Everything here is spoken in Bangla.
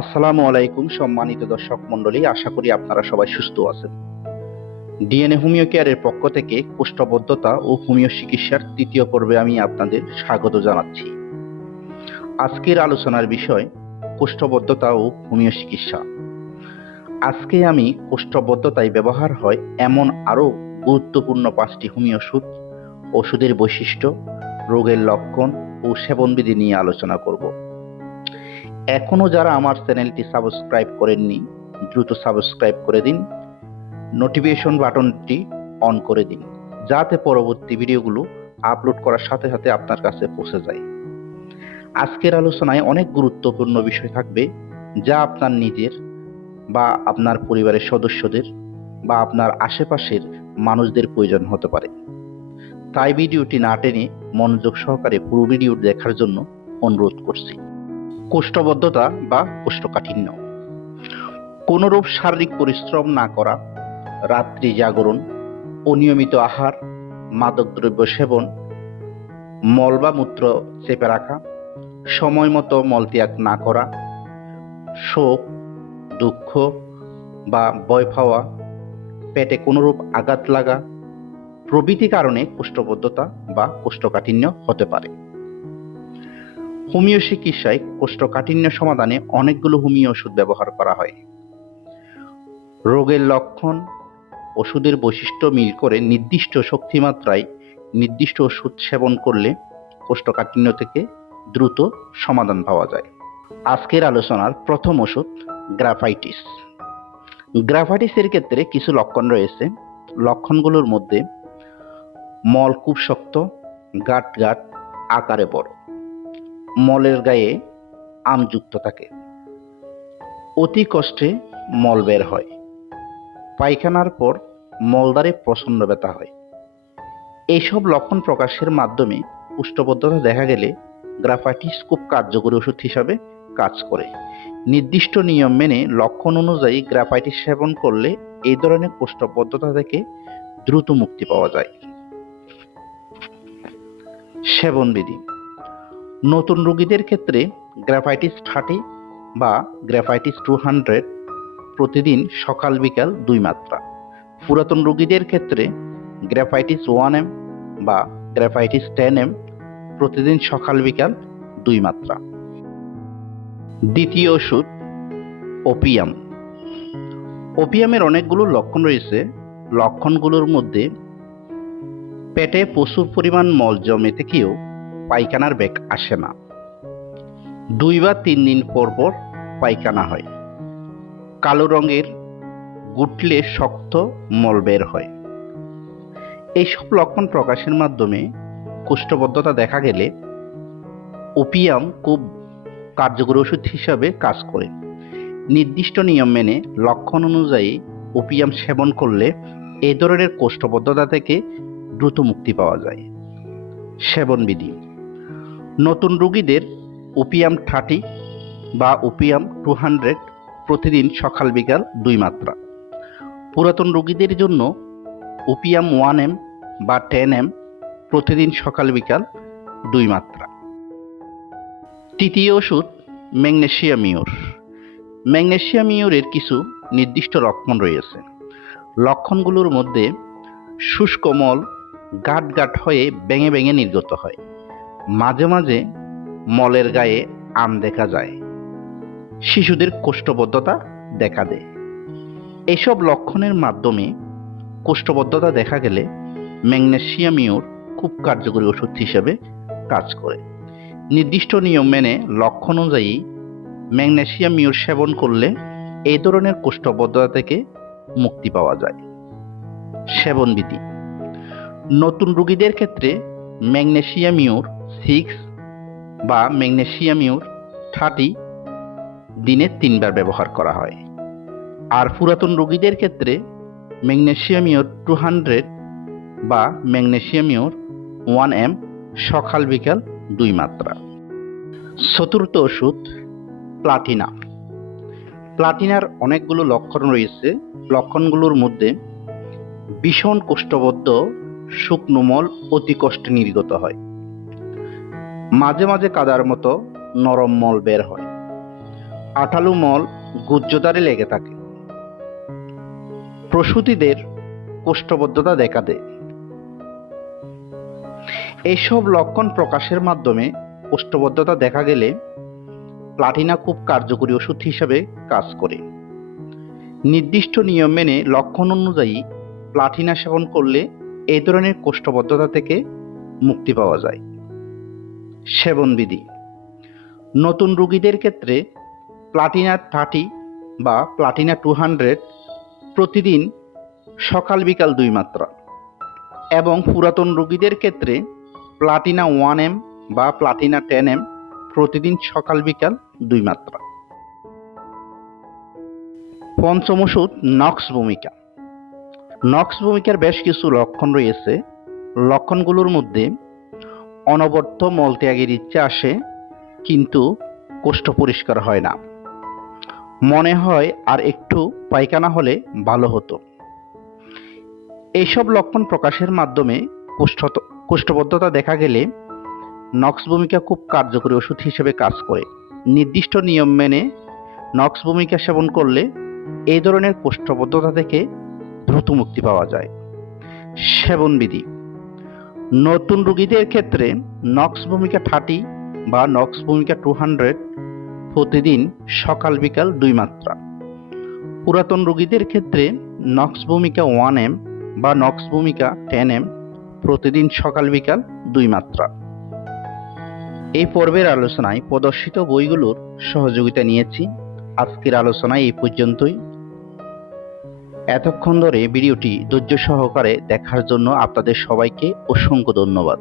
আসসালামু আলাইকুম সম্মানিত দর্শক মণ্ডলী, আশা করি আপনারা সবাই সুস্থ আছেন। ডিএনএ হোমিও কেয়ারের পক্ষ থেকে কোষ্ঠবদ্ধতা ও হোমিও চিকিৎসার তৃতীয় পর্বে আমি আপনাদের স্বাগত জানাচ্ছি। আজকের আলোচনার বিষয় কোষ্ঠবদ্ধতা ও হোমিও চিকিৎসা। আজকে আমি কোষ্ঠবদ্ধতায় ব্যবহার হয় এমন আরও গুরুত্বপূর্ণ 5টি হোমিও ওষুধের বৈশিষ্ট্য, রোগের লক্ষণ ও সেবনবিধি নিয়ে আলোচনা করব। এখনো যারা আমার চ্যানেলটি সাবস্ক্রাইব করেননি, দ্রুত সাবস্ক্রাইব করে দিন, নোটিফিকেশন বাটনটি অন করে দিন, যাতে পরবর্তী ভিডিওগুলো আপলোড করার সাথে সাথে আপনার কাছে পৌঁছে যায়। আজকের আলোচনায় অনেক গুরুত্বপূর্ণ বিষয় থাকবে, যা আপনার নিজের বা আপনার পরিবারের সদস্যদের বা আপনার আশেপাশের মানুষদের প্রয়োজন হতে পারে। তাই ভিডিওটি না টেনে মনোযোগ সহকারে পুরো ভিডিও দেখার জন্য অনুরোধ করছি। কোষ্ঠবদ্ধতা বা কোষ্ঠকাঠিন্য কোনরূপ শারীরিক পরিশ্রম না করা, রাত্রি জাগরণ, অনিয়মিত আহার, মাদকদ্রব্য সেবন, মল বা মূত্র চেপে রাখা, সময় মতো মলত্যাগ না করা, শোক, দুঃখ বা ভয় পাওয়া, পেটে কোনরূপ আঘাত লাগা প্রভৃতি কারণে কোষ্ঠবদ্ধতা বা কোষ্ঠকাঠিন্য হতে পারে। হোমিও চিকিৎসায় কোষ্ঠকাঠিন্য সমাধানে অনেকগুলো হোমিও ওষুধ ব্যবহার করা হয়। রোগের লক্ষণ, ওষুধের বৈশিষ্ট্য মিল করে নির্দিষ্ট শক্তিমাত্রায় নির্দিষ্ট ওষুধ সেবন করলে কোষ্ঠকাঠিন্য থেকে দ্রুত সমাধান পাওয়া যায়। আজকের আলোচনার প্রথম ওষুধ গ্রাফাইটিস। গ্রাফাইটিসের ক্ষেত্রে কিছু লক্ষণ রয়েছে। লক্ষণগুলোর মধ্যে মল খুব শক্ত, গাঁট গাঁট আকারে বড়, মলের গায়ে আমযুক্ত থাকে, অতি কষ্টে মল বের হয়, পায়খানার পর মলদ্বারে প্রচণ্ড ব্যথা হয়। এইসব লক্ষণ প্রকাশের মাধ্যমে কোষ্ঠবদ্ধতা দেখা গেলে গ্রাফাইটিস খুব কার্যকরী ওষুধ হিসাবে কাজ করে। নির্দিষ্ট নিয়ম মেনে লক্ষণ অনুযায়ী গ্রাফাইটিস সেবন করলে এই ধরনের কোষ্ঠবদ্ধতা থেকে দ্রুত মুক্তি পাওয়া যায়। সেবনবিধি: নতুন রোগীদের ক্ষেত্রে গ্রাফাইটিস 30 বা গ্রাফাইটিস 200 প্রতিদিন সকাল বিকাল 2 মাত্রা। পুরাতন রোগীদের ক্ষেত্রে গ্রাফাইটিস 1M বা গ্রাফাইটিস 10M প্রতিদিন সকাল বিকাল 2 মাত্রা। দ্বিতীয় ওষুধ ওপিয়াম। ওপিয়ামের অনেকগুলো লক্ষণ রয়েছে। লক্ষণগুলোর মধ্যে পেটে প্রচুর পরিমাণ মল জমে থেকেও পায়খানার বেগ আসে না, 2 বা 3 দিন পর পর পায়খানা হয়, কালো রঙের গুটলে শক্ত মল বের হয়। এইসব লক্ষণ প্রকাশের মাধ্যমে কোষ্ঠবদ্ধতা দেখা গেলে ওপিয়াম খুব কার্যকরী ওষুধ হিসাবে কাজ করে। নির্দিষ্ট নিয়ম মেনে লক্ষণ অনুযায়ী ওপিয়াম সেবন করলে এই ধরনের কোষ্ঠবদ্ধতা থেকে দ্রুত মুক্তি পাওয়া যায়। সেবনবিধি: নতুন রোগীদের ওপিয়াম 30 বা ওপিয়াম 200 প্রতিদিন সকাল বিকাল 2 মাত্রা। পুরাতন রোগীদের জন্য ওপিয়াম 1M বা 10M প্রতিদিন সকাল বিকাল 2 মাত্রা। তৃতীয় ওষুধ ম্যাগনেসিয়াম ইউর। ম্যাগনেসিয়াম ইউরের কিছু নির্দিষ্ট লক্ষণ রয়েছে। লক্ষণগুলোর মধ্যে শুষ্ক মল গাঁট গাঁট হয়ে ভেঙে ভেঙে নির্গত হয়, মাঝে মাঝে মলের গায়ে আম দেখা যায়, শিশুদের কোষ্ঠবদ্ধতা দেখা দেয়। এসব লক্ষণের মাধ্যমে কোষ্ঠবদ্ধতা দেখা গেলে ম্যাগনেসিয়াম ইউর খুব কার্যকরী ওষুধ হিসেবে কাজ করে। নির্দিষ্ট নিয়ম মেনে লক্ষণ অনুযায়ী ম্যাগনেসিয়াম ইউর সেবন করলে এই ধরনের কোষ্ঠবদ্ধতা থেকে মুক্তি পাওয়া যায়। সেবনবিধি: নতুন রোগীদের ক্ষেত্রে ম্যাগনেসিয়াম ইউর 6 বা ম্যাগনেসিয়াম ইউর 30 দিনে 3 বার ব্যবহার করা হয়। আর পুরাতন রোগীদের ক্ষেত্রে ম্যাগনেসিয়াম ইউর 200 বা ম্যাগনেসিয়াম ইউর 1M সকাল বিকাল 2 মাত্রা। চতুর্থ ওষুধ প্লাটিনা। প্লাটিনার অনেকগুলো লক্ষণ রয়েছে। লক্ষণগুলোর মধ্যে ভীষণ কোষ্ঠবদ্ধ শুকনো মল অতি কষ্টে নির্গত হয়, মাঝে মাঝে কাদার মতো নরম মল বের হয়, আঠালো মল গুহ্যদ্বারে লেগে থাকে। প্রসূতিদের কোষ্ঠবদ্ধতা দেখা দেয়। এইসব লক্ষণ প্রকাশের মাধ্যমে কোষ্ঠবদ্ধতা দেখা গেলে প্লাটিনা খুব কার্যকরী ওষুধ হিসেবে কাজ করে। নির্দিষ্ট নিয়ম মেনে লক্ষণ অনুযায়ী প্লাটিনা সেবন করলে এই ধরনের কোষ্ঠবদ্ধতা থেকে মুক্তি পাওয়া যায়। সেবন বিধি: নতুন রোগীদের ক্ষেত্রে প্লাটিনা 30 বা প্লাটিনা 200 প্রতিদিন সকাল বিকাল 2 মাত্রা, এবং পুরাতন রোগীদের ক্ষেত্রে প্লাটিনা 1 mg বা প্লাটিনা 10 mg প্রতিদিন সকাল বিকাল 2 মাত্রা। পঞ্চম ওষুধ নক্স ভূমিকা। নক্স ভূমিকার বেশ কিছু লক্ষণ রয়েছে। লক্ষণগুলোর মধ্যে অনবরত মলত্যাগের ইচ্ছা আসে, কিন্তু কোষ্ঠ পরিষ্কার হয় না। মনে হয় আর একটু পায়খানা হলে ভালো হতো। এইসব লক্ষণ প্রকাশের মাধ্যমে কোষ্ঠবদ্ধতা দেখা গেলে নক্স ভূমিকা খুব কার্যকরী ওষুধ হিসেবে কাজ করে। নির্দিষ্ট নিয়ম মেনে নক্স ভূমিকা সেবন করলে এই ধরনের কোষ্ঠবদ্ধতা থেকে দ্রুত মুক্তি পাওয়া যায়। সেবন বিধি: নতুন রোগীদের ক্ষেত্রে নক্স ভূমিকা 30 বা নক্স ভূমিকা 200 প্রতিদিন সকাল বিকাল 2 মাত্রা। পুরাতন রোগীদের ক্ষেত্রে নক্স ভূমিকা 1 mg বা নক্স ভূমিকা 10 mg প্রতিদিন সকাল বিকাল 2 মাত্রা। এই পর্বের আলোচনায় প্রদর্শিত বইগুলোর সহযোগিতা নিয়েছি। আজকের আলোচনায় এই পর্যন্তই। এতক্ষণ ধরে ভিডিওটি ধৈর্য সহকারে দেখার জন্য আপনাদের সবাইকে অসংখ্য ধন্যবাদ।